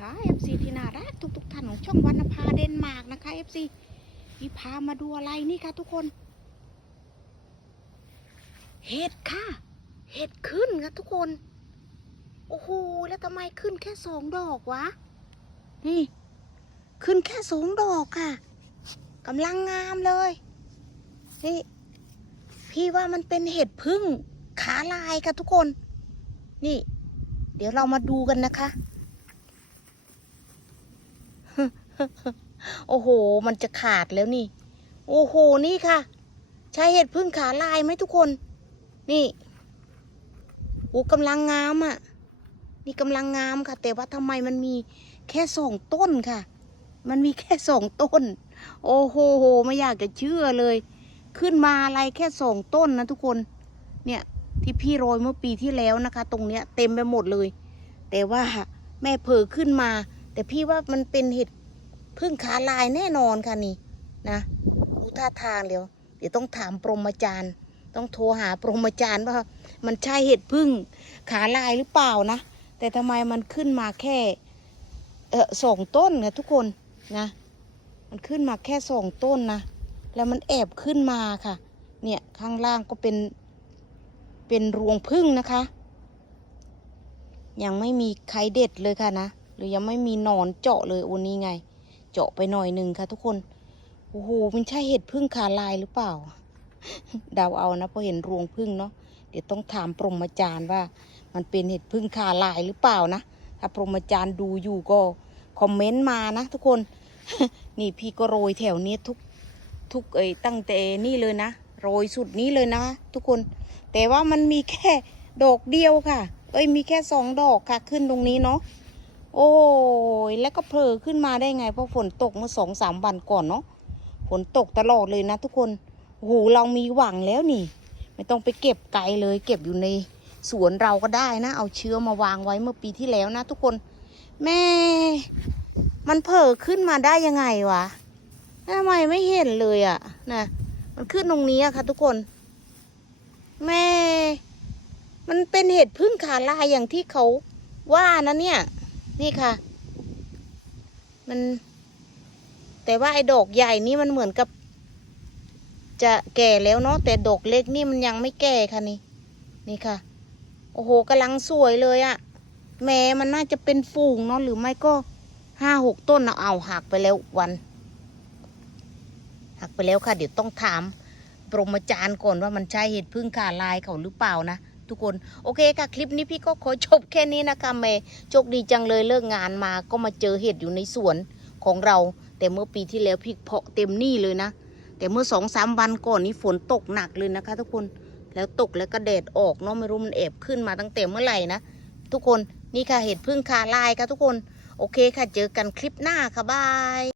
ค่ะ FC ที่น่ารักทุกๆท่านของช่องวรรณภาเดนมาร์กนะคะ FC พี่พามาดูอะไรนี่ค่ะทุกคน เห็ดค่ะ เห็ดขึ้นค่ะทุกคน โอ้โห แล้วทำไมขึ้นแค่สองดอกวะ นี่ ขึ้นแค่สองดอกค่ะกำลังงามเลย นี่ พี่ว่ามันเป็นเห็ดพึ่งขาลายค่ะทุกคน นี่ เดี๋ยวเรามาดูกันนะคะ โอ้โห มันจะขาดแล้วนี่ โอ้โห นี่ค่ะ ใช้เห็ดพึ่งขาลายไหมทุกคน นี่โอ้กำลังงามอะ่ะ นี่กำลังงามค่ะ แต่ว่าทำไมมันมีแค่สองต้นค่ะ มันมีแค่สองต้น โอ้โหโหไม่อยากจะเชื่อเลย ขึ้นมาอะไรแค่สองต้นนะทุกคน เนี่ยที่พี่โรยเมื่อปีที่แล้วนะคะ ตรงเนี้ยเต็มไปหมดเลย แต่ว่าแม่เผลอขึ้นมา แต่พี่ว่ามันเป็นเห็ด พึ่งขาลายแน่นอนค่ะนี่นะดูท่าทางเดี๋ยว เดี๋ยวต้องถามปรมาจารย์ ต้องโทรหาปรมาจารย์ว่ามันใช่เห็ดพึ่งขาลายหรือเปล่านะ แต่ทำไมมันขึ้นมาแค่เออสองต้นค่ะทุกคนนะ มันขึ้นมาแค่สองต้นนะ แล้วมันแอบขึ้นมาค่ะ เนี่ยข้างล่างก็เป็นเป็นรวงพึ่งนะคะ ยังไม่มีใครเด็ดเลยค่ะนะ หรือยังไม่มีหนอนเจาะเลยโอ้นี่ไง เจาะไปหน่อยหนึ่งค่ะทุกคน โอ้โห มันใช่เห็ดพึ่งขาลายหรือเปล่า เดาเอานะเพราะเห็นรวงพึ่งเนาะ เดี๋ยวต้องถามปรมาจารย์ว่า มันเป็นเห็ดพึ่งขาลายหรือเปล่านะ ถ้าปรมาจารย์ดูอยู่ก็คอมเมนต์มานะทุกคน นี่พี่ก็โรยแถวนี้ทุกทุกเอ้ยตั้งแต่นี่เลยนะ โรยสุดนี้เลยนะทุกคน แต่ว่ามันมีแค่ดอกเดียวค่ะ เอ้ยมีแค่สองดอกค่ะขึ้นตรงนี้เนาะ โอ้ยแล้วก็เผลอขึ้นมาได้ไง เพราะฝนตกเมื่อสองสามวันก่อนเนาะฝนตกตลอดเลยนะทุกคนโอ้โหเรามีหวังแล้วนี่ ไม่ต้องไปเก็บไกลเลย เก็บอยู่ในสวนเราก็ได้นะ เอาเชื้อมาวางไว้เมื่อปีที่แล้วนะ ทุกคน แม่ มันเผลอขึ้นมาได้ยังไงวะทำไมไม่เห็นเลยอะ่ะนะมันขึ้นตรงนี้อะค่ะ ทุกคน แม่ มันเป็นเห็ดพึ่งขาลายอย่างที่เขาว่านะเนี่ย นี่ค่ะ มัน แต่ว่าไอ้ดอกใหญ่นี่มันเหมือนกับ จะแก่แล้วเนาะแต่ดอกเล็กนี่มันยังไม่แก่ค่ะนี่ นี่ค่ะ โอ้โหกำลังสวยเลยอะแม่มันน่าจะเป็นฝูงเนาะหรือไม่ก็ห้าหกต้นเอาเอาหักไปแล้ววันหักไปแล้วค่ะ เดี๋ยวต้องถามปรมาจารย์ก่อนว่ามันใช่เห็ดพึ่งขาลายเขาหรือเปล่านะ ทุกคน โอเคค่ะ คลิปนี้พี่ก็ขอจบแค่นี้นะคะเมย์โชคดีจังเลยเลิกงานมาก็มาเจอเห็ดอยู่ในสวนของเรา แต่เมื่อปีที่แล้วพี่เพาะเต็มหนี่เลยนะ แต่เมื่อสองสามวันก่อนนี้ฝนตกหนักเลยนะคะ ทุกคนแล้วตกแล้วก็แดดออกเนาะไม่รู้มันแอบขึ้นมาตั้งแต่เมื่อไหร่นะทุกคนนี่ค่ะเห็ดพึ่งคาลายค่ะทุกคน โอเคค่ะเจอกันคลิปหน้าค่ะบาย